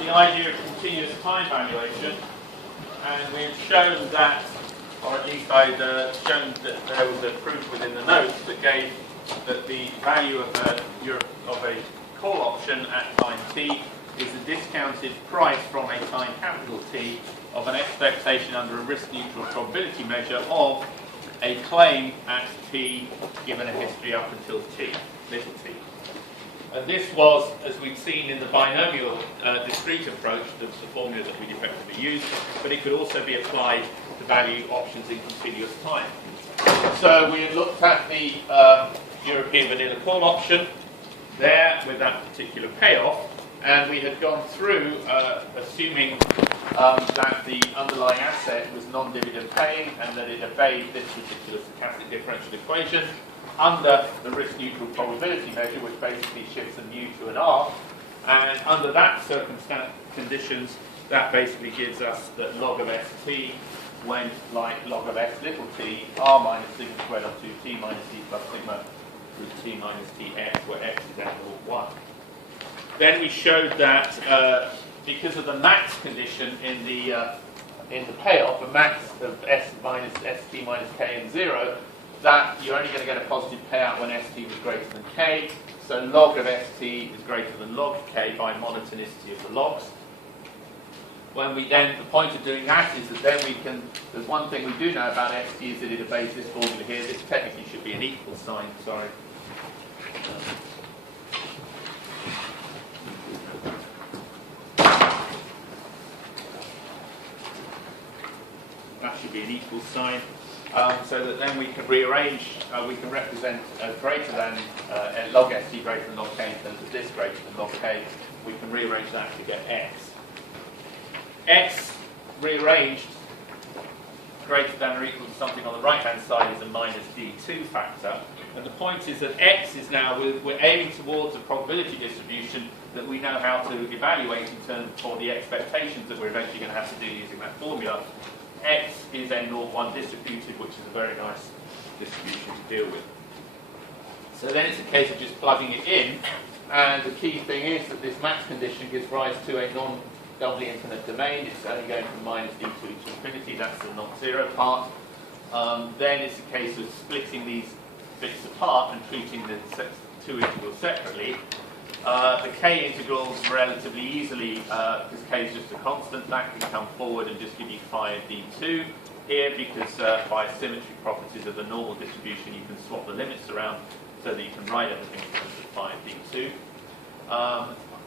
the idea of continuous time valuation, and we've shown that, or at least I'd shown that there was a proof within the notes that gave that the value of a call option at time t is the discounted price from a time capital T of an expectation under a risk-neutral probability measure of a claim at t given a history up until t, little t. And this was, as we've seen in the binomial discrete approach, the formula that we'd effectively used, but it could also be applied to value options in continuous time. So we had looked at the European vanilla call option there with that particular payoff, and we had gone through assuming that the underlying asset was non-dividend paying and that it obeyed this particular stochastic differential equation under the risk-neutral probability measure, which basically shifts a mu to an r, and under that circumstance conditions, that basically gives us that log of st when like log of s little t, r minus sigma squared on 2t minus t plus sigma root t minus tx, where x is n naught 1. Then we showed that because of the max condition in the payoff, a max of s minus st minus k and 0, that you're only going to get a positive payout when st was greater than k. So log of st is greater than log k by monotonicity of the logs. When we then, the point of doing that is that then we can, there's one thing we do know about st is that it obeys this formula here. This technically should be an equal sign, sorry. That should be an equal sign. So that then we can rearrange, we can represent greater than log st greater than log k in terms of this greater than log k. We can rearrange that to get x. X rearranged greater than or equal to something on the right hand side is a minus d2 factor. And the point is that x is now, we're aiming towards a probability distribution that we know how to evaluate in terms of the expectations that we're eventually going to have to do using that formula. X is n naught 1 distributed, which is a very nice distribution to deal with. So then it's a case of just plugging it in, and the key thing is that this max condition gives rise to a non-doubly infinite domain. It's only going from minus d2 to infinity, that's the non-zero part. Then it's a case of splitting these bits apart and treating the two integrals separately. The k integrals relatively easily, because k is just a constant, that can come forward and just give you phi of d2 here, because by symmetry properties of the normal distribution you can swap the limits around so that you can write everything in terms of phi of d2.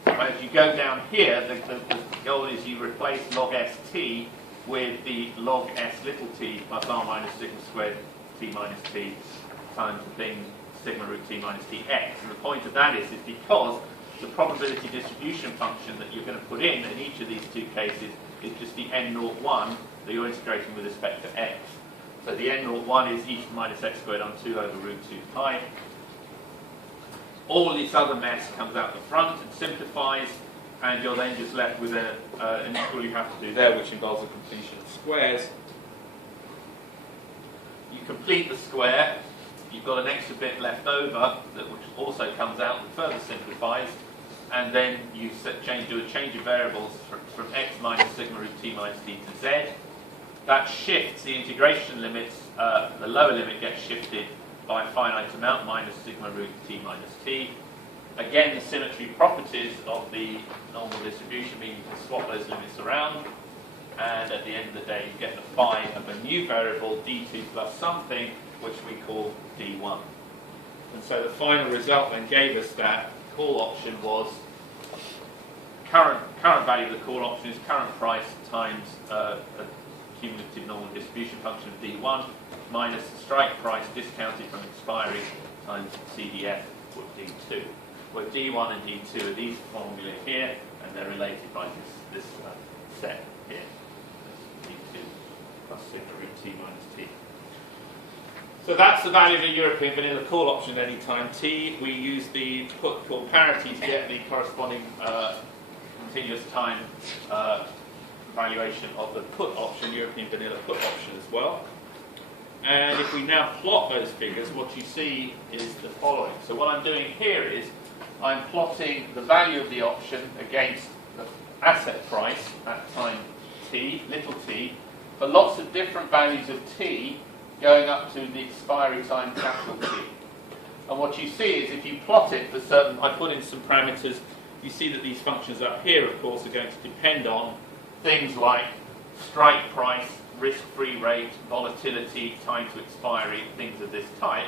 As you go down here, the goal is you replace log st with the log s little t plus r minus sigma squared t minus t times the thing sigma root t minus tx. And the point of that is because the probability distribution function that you're going to put in each of these two cases is just the n naught 1 that you're integrating with respect to x. So the n naught 1 is e to the minus x squared on 2 over root 2 pi. All this other mess comes out the front and simplifies, and you're then just left with an integral you have to do there, which involves the completion of squares. You complete the square. You've got an extra bit left over, which also comes out and further simplifies, and then you do a change of variables from x minus sigma root t minus t to z. That shifts the integration limits, the lower limit gets shifted by a finite amount, minus sigma root t minus t. Again, the symmetry properties of the normal distribution mean you can swap those limits around, and at the end of the day you get the phi of a new variable, d2 plus something, which we call d1. And so the final result then gave us that call option was current value of the call option is current price times a cumulative normal distribution function of d1 minus the strike price discounted from expiry times CDF with d2. Where d1 and d2 are these formulae here, and they're related by this set here. d2 plus sigma root t minus t. So that's the value of the European vanilla call option at any time t. We use the put call parity to get the corresponding continuous time valuation of the put option, European vanilla put option as well. And if we now plot those figures, what you see is the following. So what I'm doing here is I'm plotting the value of the option against the asset price at time t, little t, for lots of different values of t going up to the expiry time capital T. And what you see is if you plot it for certain, I put in some parameters, you see that these functions up here, of course, are going to depend on things like strike price, risk-free rate, volatility, time to expiry, things of this type.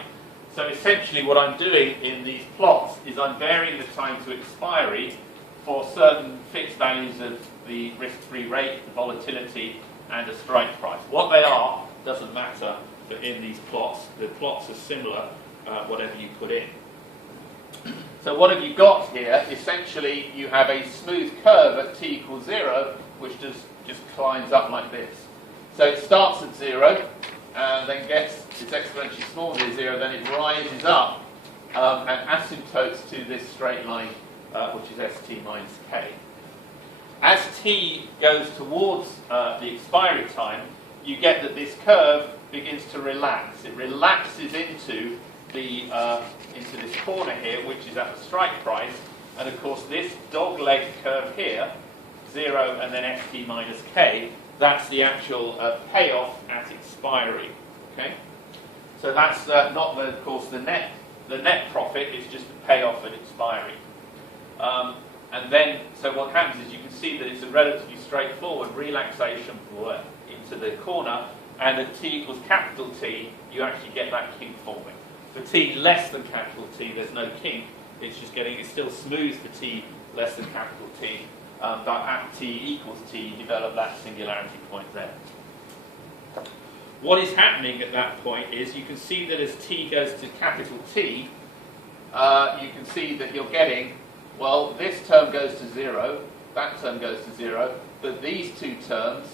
So essentially what I'm doing in these plots is I'm varying the time to expiry for certain fixed values of the risk-free rate, the volatility, and a strike price. What they are doesn't matter in these plots. The plots are similar, whatever you put in. So what have you got here? Essentially, you have a smooth curve at t equals 0, which just climbs up like this. So it starts at 0, and then gets its exponentially smaller than 0, then it rises up and asymptotes to this straight line, which is st minus k. As t goes towards the expiry time, you get that this curve begins to relax. It relaxes into this corner here, which is at the strike price, and of course this dog-leg curve here, 0 and then st minus k, that's the actual payoff at expiry. Okay, so that's not, of course, the net profit. It's just the payoff at expiry. And then, so what happens is you can see that it's a relatively straightforward relaxation into the corner, and at t equals capital T, you actually get that kink forming. For t less than capital T, there's no kink. It's still smooth for t less than capital T, but at t equals T, you develop that singularity point there. What is happening at that point is you can see that as t goes to capital T, you can see that you're getting, well, this term goes to 0, that term goes to 0, but these two terms,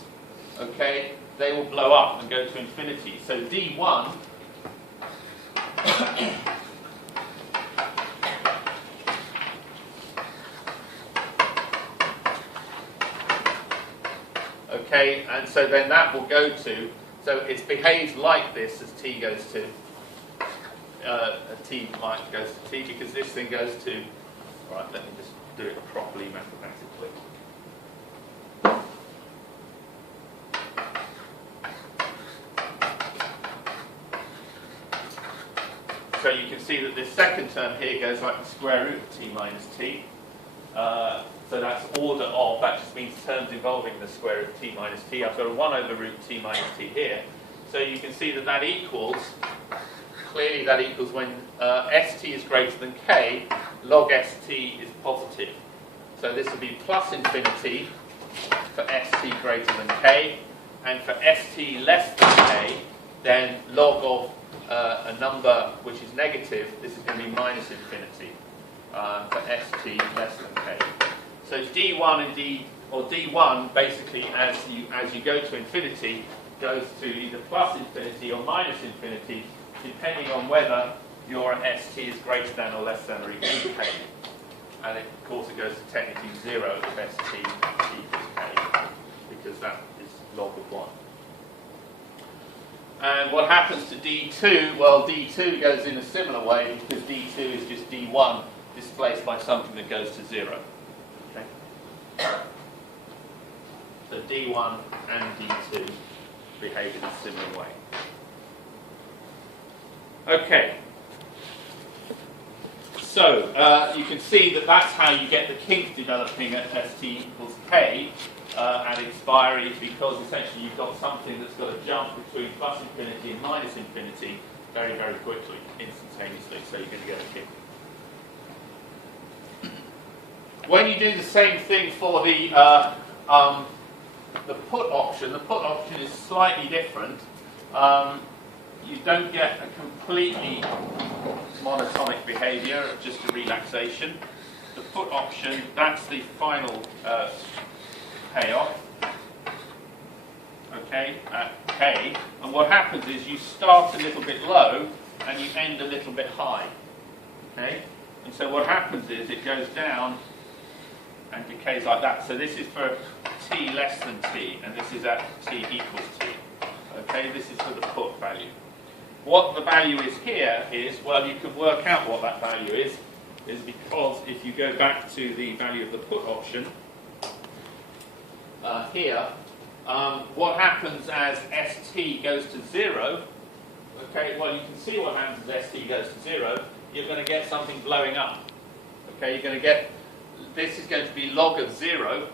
okay, they will blow up and go to infinity. So d1 okay, and so then that will go to, so it behaves like this as t goes to t goes to t, because this thing goes to, all right, let me just do it properly mathematically. So you can see that this second term here goes like the square root of t minus t. So that's order of, that just means terms involving the square root of t minus t. I've got a 1 over root t minus t here. So you can see that that equals, clearly that equals when st is greater than k, log st is positive. So this will be plus infinity for st greater than k, and for st less than k, then log of a number which is negative, this is going to be minus infinity for st less than k. So d1 and d1 basically as you go to infinity goes to either plus infinity or minus infinity, depending on whether your st is greater than or less than or equal to k. And of course it goes to technically 0 if st equals k, because that is log of 1. And what happens to d2? Well, d2 goes in a similar way, because d2 is just d1 displaced by something that goes to 0. Okay? So d1 and d2 behave in a similar way. Okay. So you can see that that's how you get the kink developing at st equals k at expiry, because essentially you've got something that's got to jump between plus infinity and minus infinity very, very quickly, instantaneously, so you're going to get a kink. When you do the same thing for the put option is slightly different. You don't get a completely monotonic behavior, just a relaxation. The put option, that's the final payoff, okay, at k, and what happens is you start a little bit low and you end a little bit high, okay, and so what happens is it goes down and decays like that. So this is for t less than t, and this is at t equals t, okay, this is for the put value. What the value is here is, well, you can work out what that value is because if you go back to the value of the put option, here, what happens as ST goes to 0, okay, well you can see what happens as ST goes to 0, you're going to get something blowing up. Okay, you're going to get, this is going to be log of 0,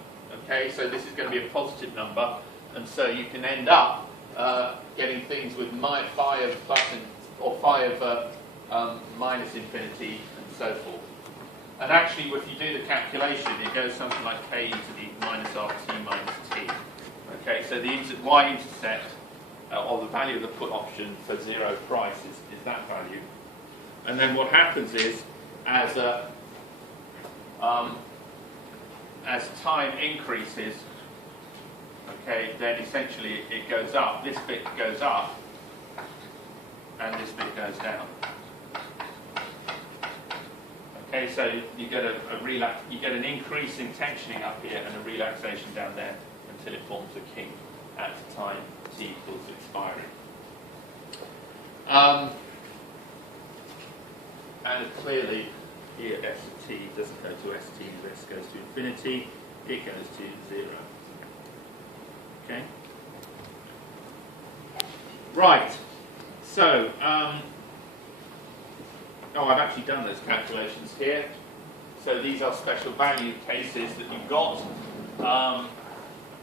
okay, so this is going to be a positive number, and so you can end up getting things with phi of plus or phi of minus infinity and so forth. And actually, if you do the calculation, it goes something like k to the minus RT minus t. Okay, so the y-intercept or the value of the put option for 0 price is that value. And then what happens is, as time increases, okay, then essentially it goes up. This bit goes up, and this bit goes down. Okay, so you get you get an increase in tensioning up here and a relaxation down there until it forms a kink at time t equals expiry. And clearly here S of t doesn't go to st, as S goes to infinity, it goes to 0. Okay? Right, so, I've actually done those calculations here. So these are special value cases that you've got.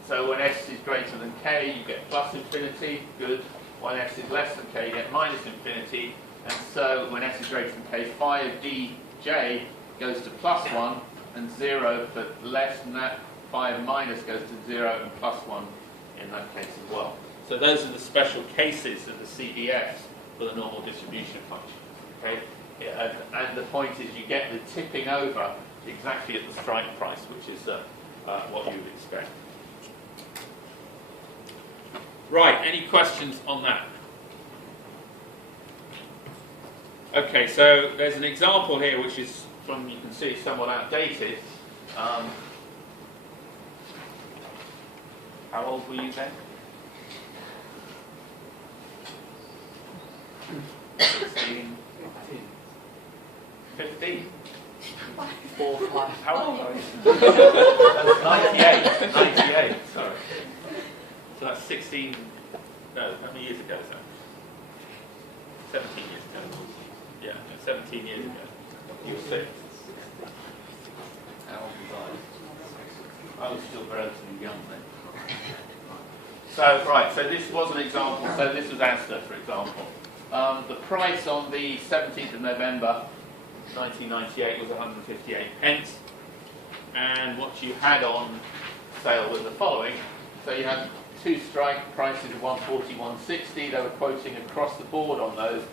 So when S is greater than K, you get plus infinity, good. When S is less than K, you get minus infinity. And so when S is greater than K, phi of dj goes to plus 1 and 0, but less than that, phi of minus goes to 0 and plus 1 in that case as well. So those are the special cases of the CDS for the normal distribution function. Okay? And the point is you get the tipping over exactly at the strike price, which is what you would expect. Right, any questions on that? Okay, so there's an example here which is, from you can see, somewhat outdated. How old were you then? 16, 15. 4, 5. How old are you? 98. 98. Sorry. So that's 16. No, how many years ago is that? 17 years ago. Yeah, 17 years ago. You were 6. How old was I? I was still relatively young then. So, right, so this was an example. So this was Asda, for example. The price on the 17th of November 1998 was 158 pence. And what you had on sale was the following. So you had two strike prices of 140, 160. They were quoting across the board on those,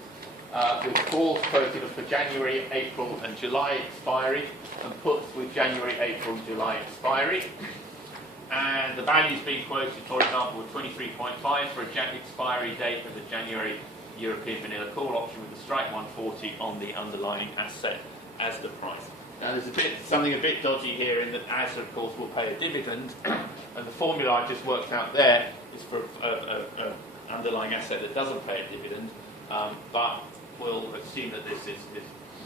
with calls quoted for January, April and July expiry, and puts with January, April and July expiry. And the values being quoted, for example, were 23.5 for a expiry date of the January European vanilla call option with the strike 140 on the underlying asset as the price. Now there's something a bit dodgy here in that Asda, of course, will pay a dividend, and the formula I just worked out there is for an underlying asset that doesn't pay a dividend, but we'll assume that this is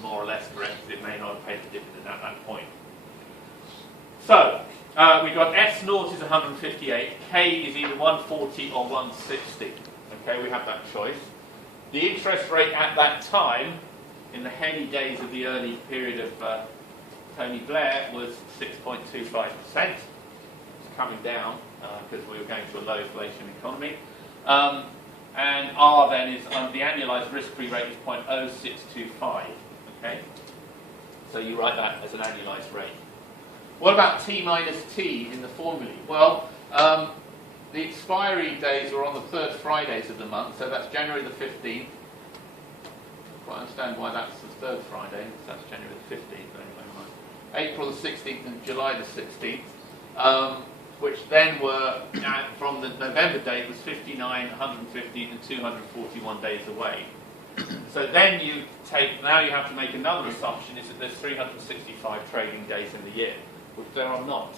more or less correct, because it may not have paid the dividend at that point. So, we've got S naught is 158, K is either 140 or 160. Okay, we have that choice. The interest rate at that time, in the heady days of the early period of Tony Blair, was 6.25%. It's coming down because we were going to a low inflation economy. And R then is the annualized risk-free rate is 0.0625. Okay, so you write that as an annualized rate. What about T minus T in the formulae? Well, the expiry days were on the third Fridays of the month, so that's January the 15th. Well, I understand why that's the third Friday, because that's January the 15th, anyway. April the 16th and July the 16th, which then were, from the November date, was 59, 115 and 241 days away. So then now you have to make another assumption, is that there's 365 trading days in the year, which there are not.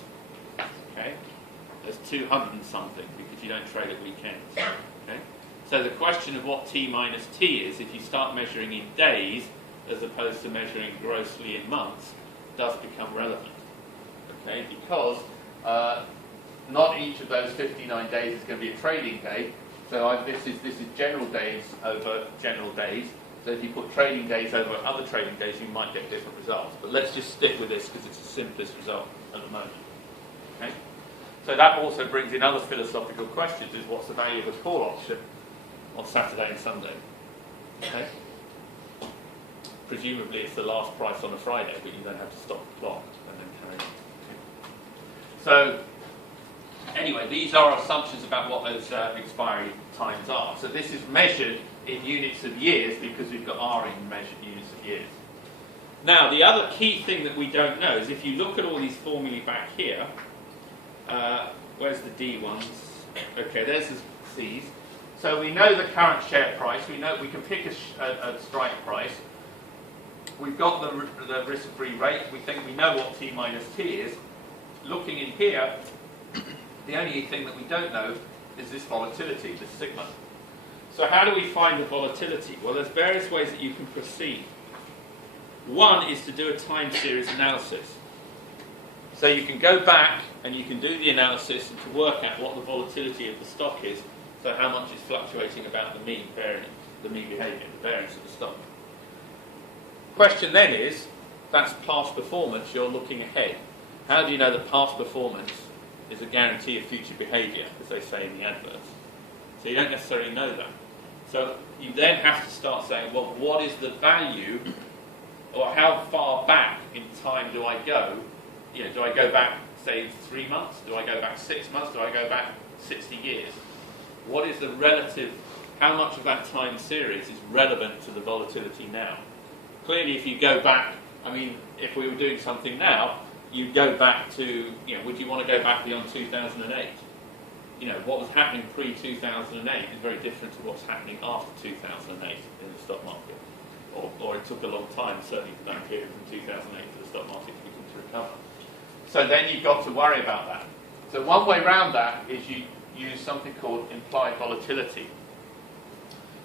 Okay? There's 200 and something, because you don't trade at weekends. Okay? So the question of what T minus T is, if you start measuring in days, as opposed to measuring grossly in months, does become relevant. Okay? Because not each of those 59 days is going to be a trading day. So this is general days over general days. So if you put trading days over other trading days, you might get different results. But let's just stick with this because it's the simplest result at the moment. Okay? So that also brings in other philosophical questions, is what's the value of a call option on Saturday and Sunday? Okay? Presumably it's the last price on a Friday, but you don't have to stop the clock and then carry on. So anyway, these are assumptions about what those expiry times are. So this is measured in units of years because we've got R in measured units of years. Now, the other key thing that we don't know is if you look at all these formulae back here, where's the D ones? Okay, there's the C's. So we know the current share price. We know we can pick a strike price. We've got the risk-free rate. We think we know what T minus T is. Looking in here, the only thing that we don't know is this volatility, this sigma. So how do we find the volatility? Well, there's various ways that you can proceed. One is to do a time series analysis. So you can go back and you can do the analysis and to work out what the volatility of the stock is, so how much is fluctuating about the mean variance, the mean behaviour, the variance of the stock. Question then is, that's past performance, you're looking ahead. How do you know that past performance is a guarantee of future behaviour, as they say in the adverts? So you don't necessarily know that. So you then have to start saying, well, what is the value, or how far back in time do I go? You know, do I go back, say, 3 months? Do I go back 6 months? Do I go back 60 years? What is the relative, how much of that time series is relevant to the volatility now? Clearly, if you go back, I mean, if we were doing something now, you'd go back to, you know, would you want to go back beyond 2008? You know, what was happening pre-2008 is very different to what's happening after 2008 in the stock market. Or it took a long time, certainly for that period from 2008 for the stock market to begin to recover. So then you've got to worry about that. So one way around that is you use something called implied volatility.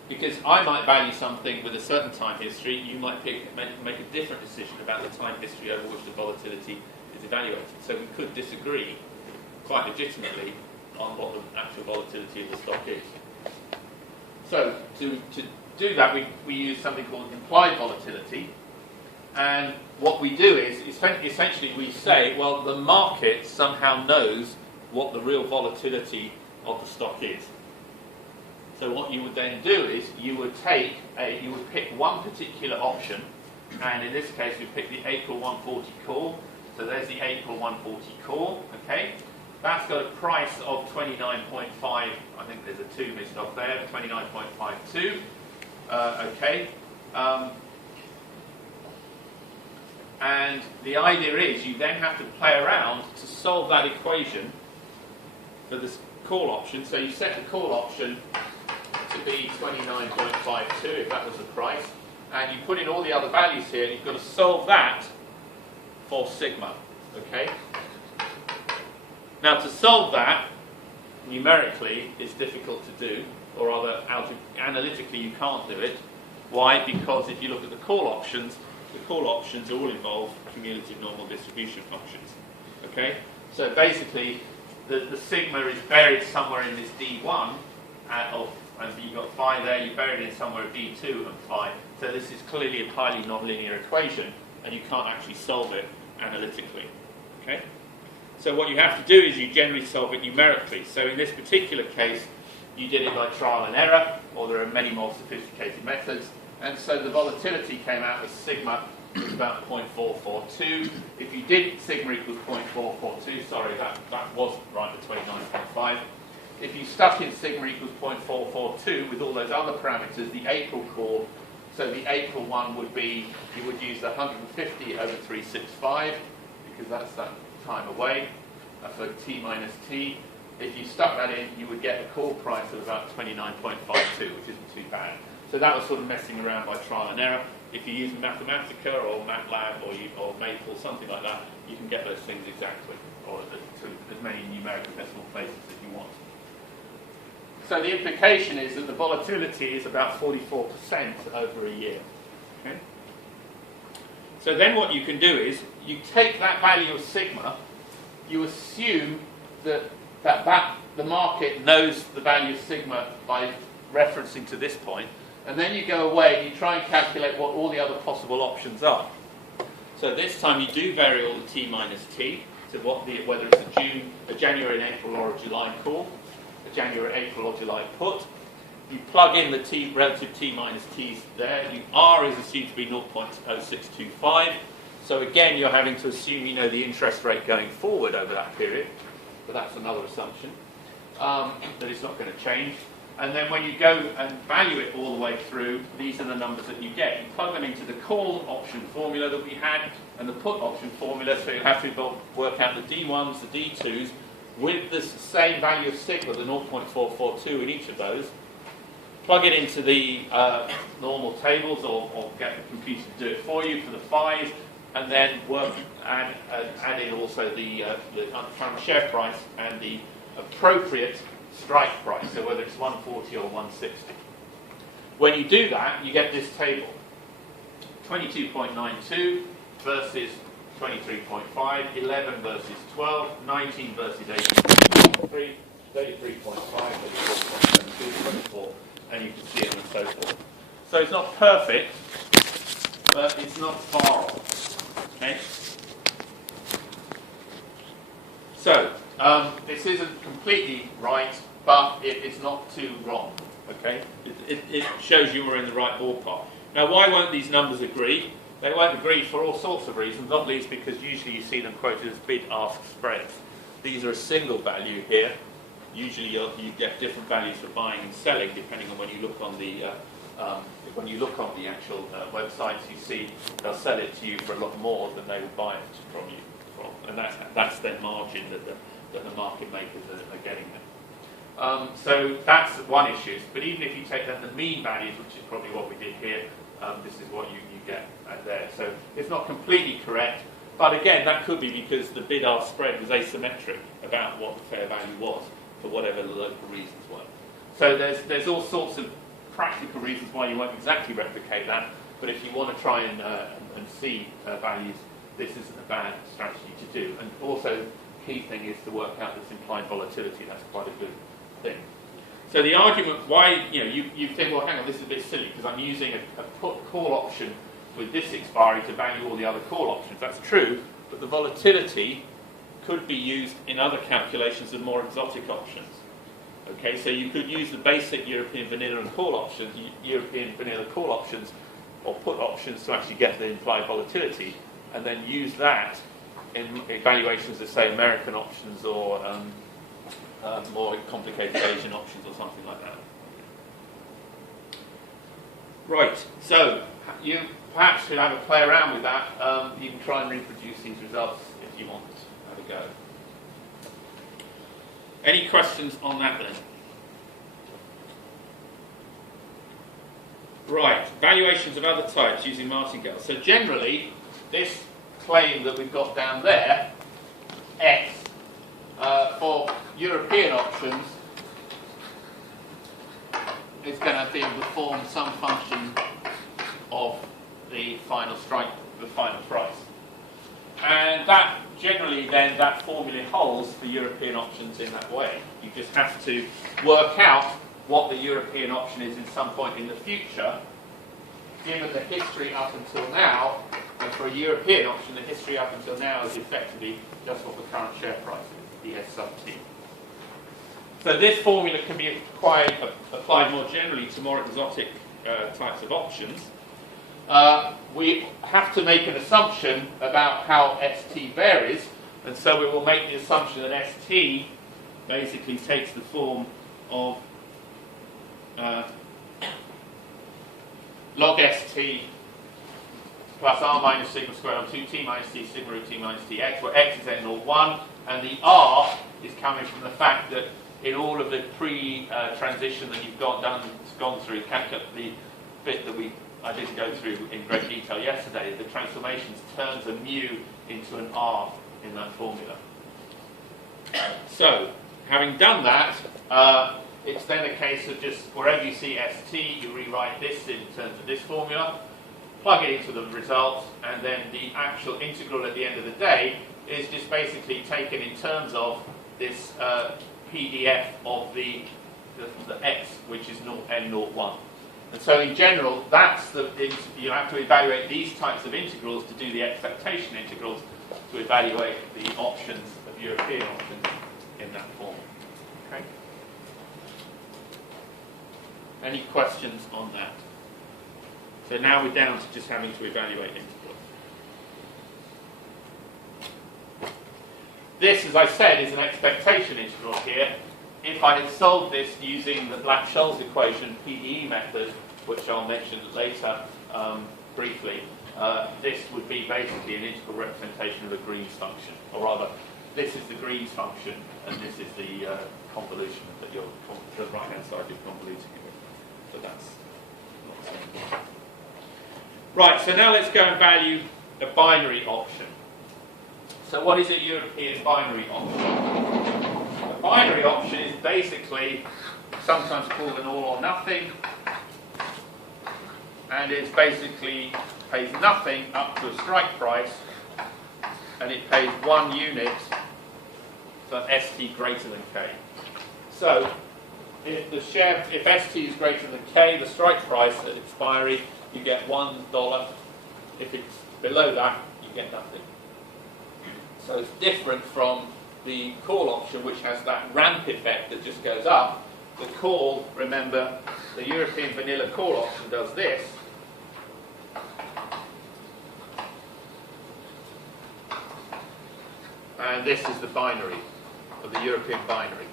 Because I might value something with a certain time history, you might make a different decision about the time history over which the volatility is evaluated. So we could disagree quite legitimately on what the actual volatility of the stock is. So to do that, we use something called implied volatility. And what we do is, essentially we say, well, the market somehow knows what the real volatility of the stock is. So what you would then do is you would pick one particular option, and in this case we pick the April 140 call. So there's the April 140 call. Okay, that's got a price of 29.5. I think there's a 2 missed off there. 29.52. Okay. And the idea is you then have to play around to solve that equation for this call option. So you set the call option to be 29.52 if that was the price, and you put in all the other values here, and you've got to solve that for sigma. Okay. Now to solve that numerically is difficult to do, or rather analytically you can't do it. Why? Because if you look at the call options all involve cumulative normal distribution functions. Okay. So basically the sigma is buried somewhere in this D1 and you've got phi there, you buried it somewhere D2 and phi. So this is clearly a highly nonlinear equation, and you can't actually solve it analytically. Okay? So what you have to do is you generally solve it numerically. So in this particular case, you did it by trial and error, or there are many more sophisticated methods. And so the volatility came out as sigma was about 0.442. If you did sigma equals 0.442, sorry, that wasn't right at 29.5. If you stuck in sigma equals 0.442 with all those other parameters, the April call, so the April one would be, you would use 150 over 365, because that's that time away, for T minus T. If you stuck that in, you would get a call price of about 29.52, which isn't too bad. So that was sort of messing around by trial and error. If you use Mathematica or MATLAB or Maple, something like that, you can get those things exactly, or to as many numerical decimal places as you want. So the implication is that the volatility is about 44% over a year. Okay? So then what you can do is, you take that value of sigma, you assume that that the market knows the value of sigma by referencing to this point, and then you go away and you try and calculate what all the other possible options are. So this time you do vary all the t minus t to whether it's a January and April or a July call, a January, April or July put. You plug in the relative t minus t's there. R is assumed to be 0.0625. So again, you're having to assume you know the interest rate going forward over that period. But that's another assumption, that it's not going to change. And then when you go and value it all the way through, these are the numbers that you get. You plug them into the call option formula that we had and the put option formula, so you have to work out the D1s, the D2s, with the same value of sigma, the 0.442 in each of those. Plug it into the normal tables or get the computer to do it for you for the phi's, and then add in also the current share price and the appropriate strike price, so whether it's 140 or 160. When you do that, you get this table. 22.92 versus 23.5, 11 versus 12, 19 versus 18.3, 33.5 versus 4.72, 24, and you can see it and so forth. So it's not perfect, but it's not far off. Okay? So, this isn't completely right, but it's not too wrong. Okay? It shows you we're in the right ballpark. Now, why won't these numbers agree? They won't agree for all sorts of reasons, not least because usually you see them quoted as bid-ask spreads. These are a single value here. Usually you get different values for buying and selling depending on when you look on the actual websites. You see they'll sell it to you for a lot more than they would buy it from you. And that's their margin that the market makers are getting there. So that's one issue. But even if you take then the mean values, which is probably what we did here, this is what you get there. So it's not completely correct. But again, that could be because the bid-ask spread was asymmetric about what the fair value was for whatever the local reasons were. So there's all sorts of practical reasons why you won't exactly replicate that. But if you want to try and see values, this isn't a bad strategy to do. And also, the key thing is to work out this implied volatility. That's quite a good thing. So the argument why, you think, well, hang on, this is a bit silly because I'm using a put call option with this expiry to value all the other call options. That's true, but the volatility could be used in other calculations of more exotic options. Okay, so you could use the basic European vanilla and call options, European vanilla call options, or put options to actually get the implied volatility, and then use that in evaluations of, say, American options or more complicated Asian options or something like that. Right, so you perhaps should have a play around with that. You can try and reproduce these results if you want to have a go. Any questions on that then? Right, valuations of other types using martingale. So generally, this claim that we've got down there, X, for European options, is going to be able to form some function of the final strike, the final price. And that generally then, that formula holds for European options in that way. You just have to work out what the European option is in some point in the future, given the history up until now. And for a European option, the history up until now is effectively just what the current share price is, the S sub t. So this formula can be applied more generally to more exotic types of options. We have to make an assumption about how ST varies, and so we will make the assumption that ST basically takes the form of log ST plus R minus sigma squared on 2t minus t sigma root t minus tx, where x is n01, and the R is coming from the fact that in all of the pre-transition that you've gone through, the bit that I didn't go through in great detail yesterday, the transformations turns a mu into an R in that formula. So, having done that, it's then a case of just wherever you see ST, you rewrite this in terms of this formula, plug it into the result, and then the actual integral at the end of the day is just basically taken in terms of this PDF of the x, which is n01. And so in general, you have to evaluate these types of integrals to do the expectation integrals to evaluate the options of European options in that form. Okay? Any questions on that? So now we're down to just having to evaluate integrals. This, as I said, is an expectation integral here. If I had solved this using the Black-Scholes equation PDE method, which I'll mention later briefly, this would be basically an integral representation of a Green's function. Or rather, this is the Green's function, and this is the convolution that the right-hand side you're convoluting it with. So that's not simple. Right, so now let's go and value a binary option. So what is a European binary option? A binary option is basically sometimes called an all or nothing, and it basically pays nothing up to a strike price, and it pays 1 unit for ST greater than K. So if ST is greater than K, the strike price at expiry, you get $1. If it's below that, you get nothing. So it's different from the call option, which has that ramp effect that just goes up. The call, remember, the European vanilla call option does this. And this is the binary of the European binary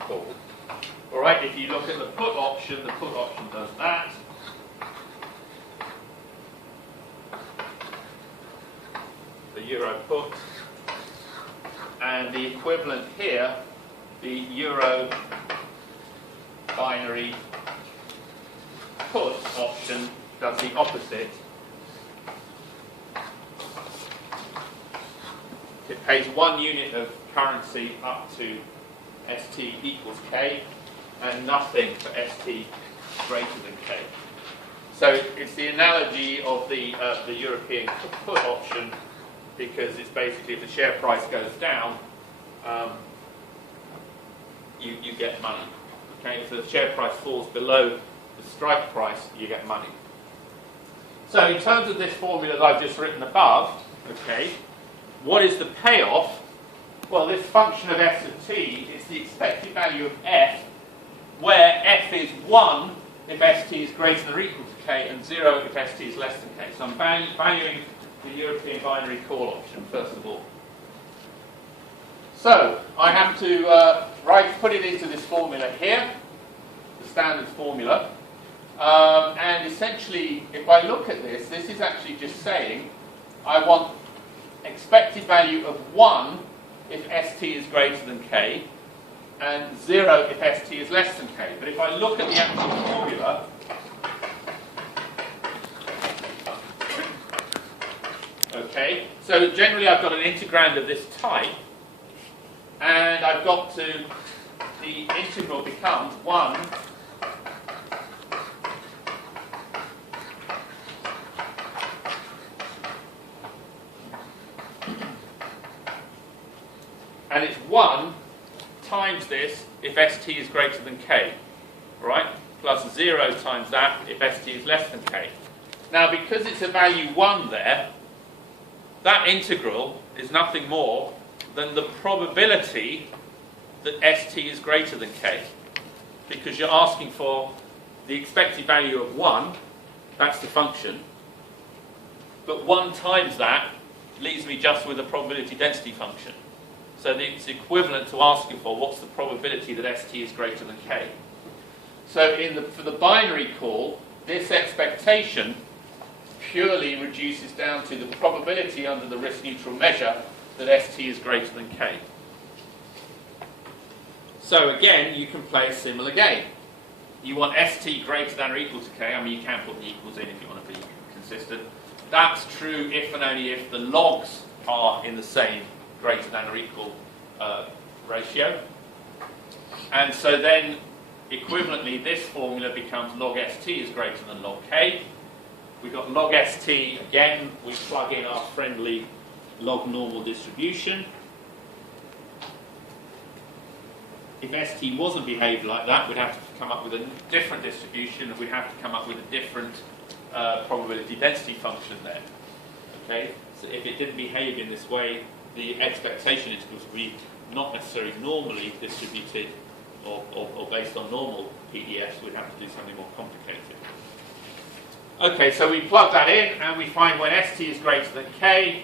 call. All right, if you look at the put option does that. The Euro put. And the equivalent here, the Euro binary put option does the opposite. It pays 1 unit of currency up to ST equals K, and nothing for ST greater than K. So it's the analogy of the European put option, because it's basically if the share price goes down, you get money. Okay, if the share price falls below the strike price, you get money. So in terms of this formula that I've just written above, okay, what is the payoff? Well, this function of f of t is the expected value of f, where f is 1 if st is greater than or equal to k, and 0 if st is less than k. So I'm valuing the European binary call option, first of all. So I have to put it into this formula here, the standard formula. And essentially, if I look at this, this is actually just saying I want expected value of 1 if st is greater than k, and 0 if st is less than k. But if I look at the actual formula, okay, so generally I've got an integrand of this type, and I've got to, the integral becomes 1 and it's 1 times this if st is greater than k, right? Plus 0 times that if st is less than k. Now, because it's a value 1 there, that integral is nothing more than the probability that st is greater than k. Because you're asking for the expected value of 1, that's the function, but 1 times that leaves me just with a probability density function. So it's equivalent to asking for what's the probability that st is greater than k. So for the binary call, this expectation purely reduces down to the probability under the risk-neutral measure that st is greater than k. So again, you can play a similar game. You want st greater than or equal to k. I mean, you can put the equals in if you want to be consistent. That's true if and only if the logs are in the same greater than or equal ratio. And so then, equivalently, this formula becomes log st is greater than log k. We've got log st, again, we plug in our friendly log normal distribution. If ST wasn't behaved like that, we'd have to come up with a different distribution, and we'd have to come up with a different probability density function there. Okay? So if it didn't behave in this way, the expectation intervals would be not necessarily normally distributed or based on normal PDFs. We'd have to do something more complicated. Okay, so we plug that in and we find when ST is greater than K,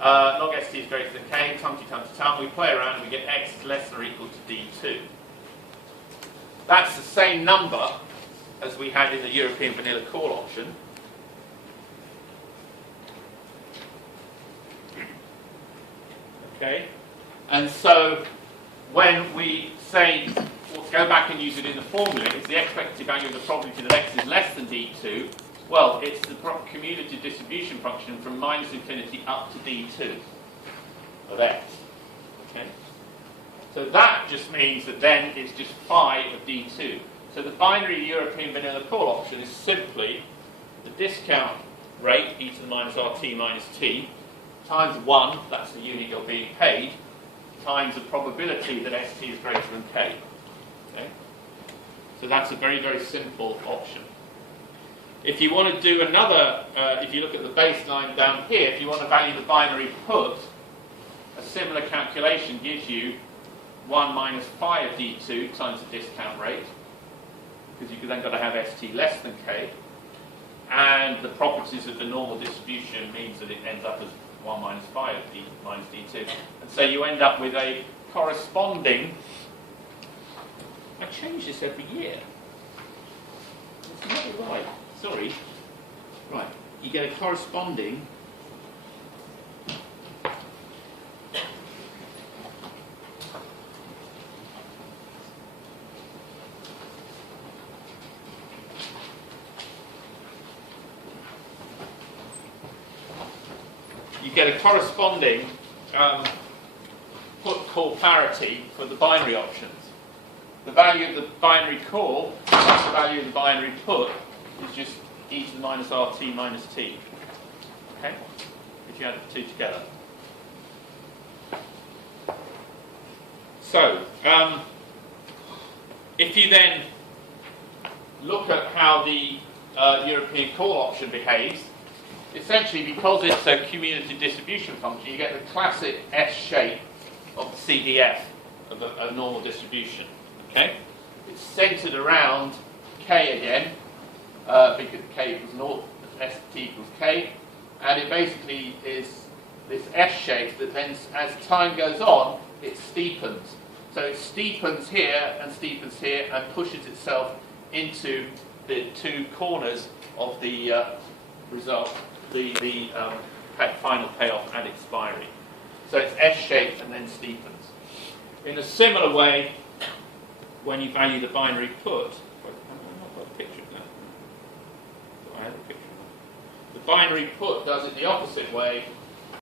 log ST is greater than K, tum-ti-tum-ti-tum, we play around and we get X is less than or equal to D2. That's the same number as we had in the European vanilla call option. Okay, and so when we say, well, to go back and use it in the formula, it's the expected value of the probability that X is less than D2. Well, it's the cumulative distribution function from minus infinity up to D2 of X. Okay? So that just means that then it's just phi of D2. So the binary European vanilla call option is simply the discount rate, e to the minus RT minus T, times 1, that's the unit you're being paid, times the probability that ST is greater than K. Okay? So that's a very, very simple option. If you want to do another, if you look at the baseline down here, if you want to value the binary put, a similar calculation gives you 1 minus phi of D2 times the discount rate, because you've then got to have ST less than K, and the properties of the normal distribution means that it ends up as 1 minus phi of D minus D2. And so you end up with a corresponding, I change this every year. It's not right. Sorry. Right. You get a corresponding put-call parity for the binary options. The value of the binary call plus the value of the binary put is just e to the minus RT minus T. Okay? If you add the two together. So, if you then look at how the European call option behaves, essentially because it's a cumulative distribution function, you get the classic S shape of the CDF of a normal distribution. Okay? It's centered around K again, because K equals naught, ST equals K, and it basically is this S shape that then, as time goes on, it steepens. So it steepens here and pushes itself into the two corners of the result, the final payoff at expiry. So it's S-shaped and then steepens. In a similar way, when you value the binary put, I've got a picture of that. I had a picture of that. The binary put does it the opposite way.